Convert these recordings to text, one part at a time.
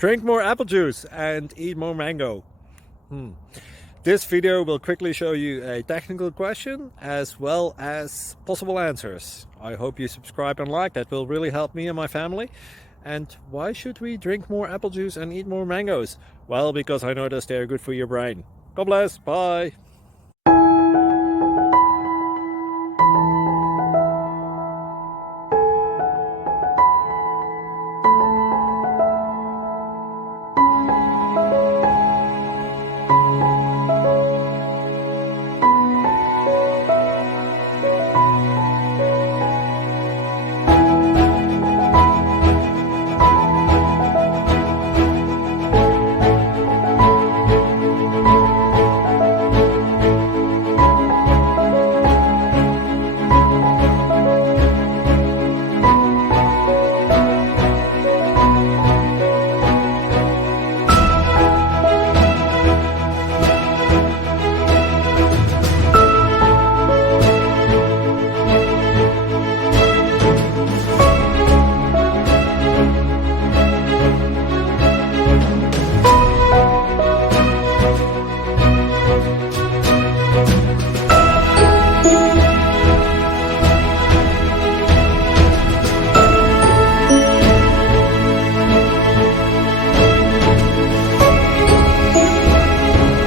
Drink more apple juice and eat more mango. This video will quickly show you a technical question as well as possible answers. I hope you subscribe and like, that will really help me and my family. And why should we drink more apple juice and eat more mangoes? Well, because I noticed they're good for your brain. God bless, bye!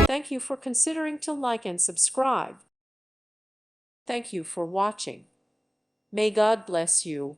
Thank you for considering to like and subscribe. Thank you for watching. May God bless you.